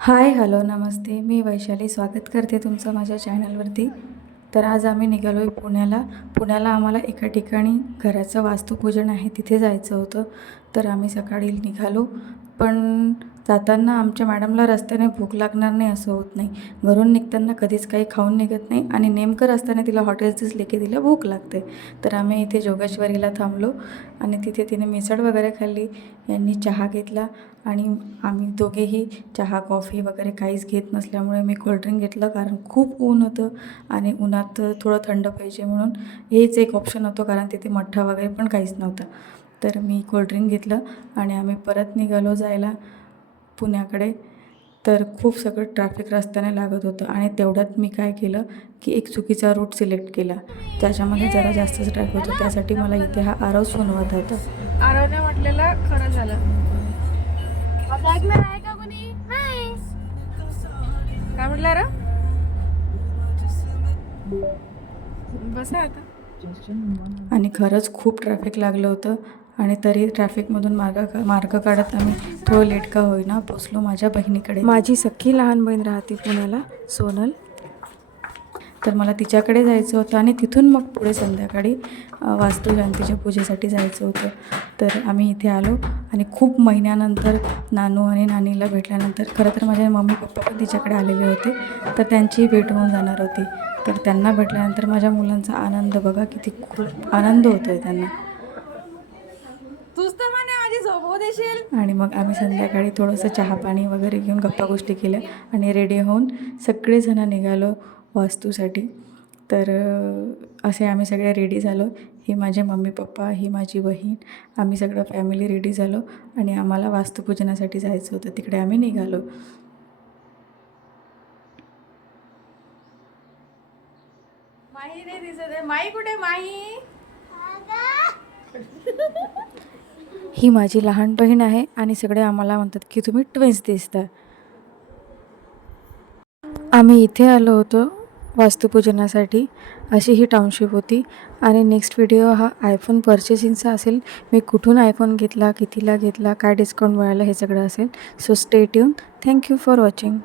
हाय, hello, नमस्ते. मी वैशाली स्वागत करते तुमचं माझ्या चॅनलवरती. तर आज आम्ही निघालो आहे पुण्याला. पुण्याला आम्हाला एका ठिकाणी घराचं वास्तुपूजन आहे, तिथे जायचं होतं. तर आम्ही सकाळी निघालो, पण जाताना आमच्या मॅडमला रस्त्याने भूक लागणार नाही असं होत नाही. घरून निघताना कधीच काही खाऊन निघत नाही आणि नेमकं रस्त्याने तिला हॉटेल दिसले की तिला भूक लागते. तर आम्ही इथे जोगेश्वरीला थांबलो आणि तिथे तिने मिसळ वगैरे खाल्ली. यांनी चहा घेतला आणि आम्ही दोघेही चहा, कॉफी वगैरे काहीच घेत नसल्यामुळे मी कोल्ड्रिंक घेतलं, कारण खूप ऊन होतं आणि उन्हात थोडं थंड पाहिजे म्हणून हेच एक ऑप्शन होतं, कारण तिथे मठ्ठा वगैरे पण काहीच नव्हतं. तर मी कोल्ड्रिंक घेतलं आणि आम्ही परत निघालो जायला पुण्याकडे. तर खूप सगळं ट्रॅफिक रस्त्याने लागत होतं आणि तेवढ्यात मी काय केलं की एक चुकीचा रूट सिलेक्ट केला, ज्याच्यामध्ये जरा जास्तच ट्रॅफिक होतं. त्यासाठी मला इथे हा आरव सुनवत होता. आरवने म्हटलेलं खरं झालं. आहे का कोणी? नाही. काय म्हटलं रे? बसा आता. आणि खरंच खूप ट्रॅफिक लागलं होतं आणि तरी ट्रॅफिकमधून मार्ग काढत आम्ही थोडं लेट का होईना पोचलो माझ्या बहिणीकडे. माझी सख्खी लहान बहीण राहते पुण्याला, सोनल. तर मला तिच्याकडे जायचं होतं आणि तिथून मग पुढे संध्याकाळी वास्तुशांतीच्या पूजेसाठी जायचं होतं. तर आम्ही इथे आलो आणि खूप महिन्यानंतर नानू आणि नानीला भेटल्यानंतर, खरं तर माझे मम्मी पप्पा पण तिच्याकडे आलेले होते, तर त्यांचीही भेट होऊन जाणार होती. तर त्यांना भेटल्यानंतर माझ्या मुलांचा आनंद बघा, किती खूप आनंद होतो आहे त्यांना. तूच तर म्हणे माझी झोपवू देशील. आणि मग आम्ही संध्याकाळी थोडंसं चहा पाणी वगैरे घेऊन गप्पा गोष्टी केल्या आणि रेडी होऊन सगळेजणं निघालो वास्तूसाठी. तर असे आम्ही सगळे रेडी झालो. ही माझे मम्मी पप्पा, ही माझी बहीण, आम्ही सगळं फॅमिली रेडी झालो आणि आम्हाला वास्तुपूजनासाठी जायचं होतं. तिकडे आम्ही निघालो. माही नाही दिसत आहे. माही कुठे? माही ही माझी लहान बहीण आहे आणि सगळे आम्हाला म्हणतात की तुम्ही ट्विन्स दिसता. आम्ही इथे आलो होतो वास्तुपूजनासाठी. अशी ही टाउनशिप होती. आणि नेक्स्ट व्हिडिओ हा आयफोन पर्चेसिंगचा असेल. मी कुठून आयफोन घेतला, कितीला घेतला, काय डिस्काउंट मिळालं, हे सगळं असेल. So stay tune. Thank you for watching.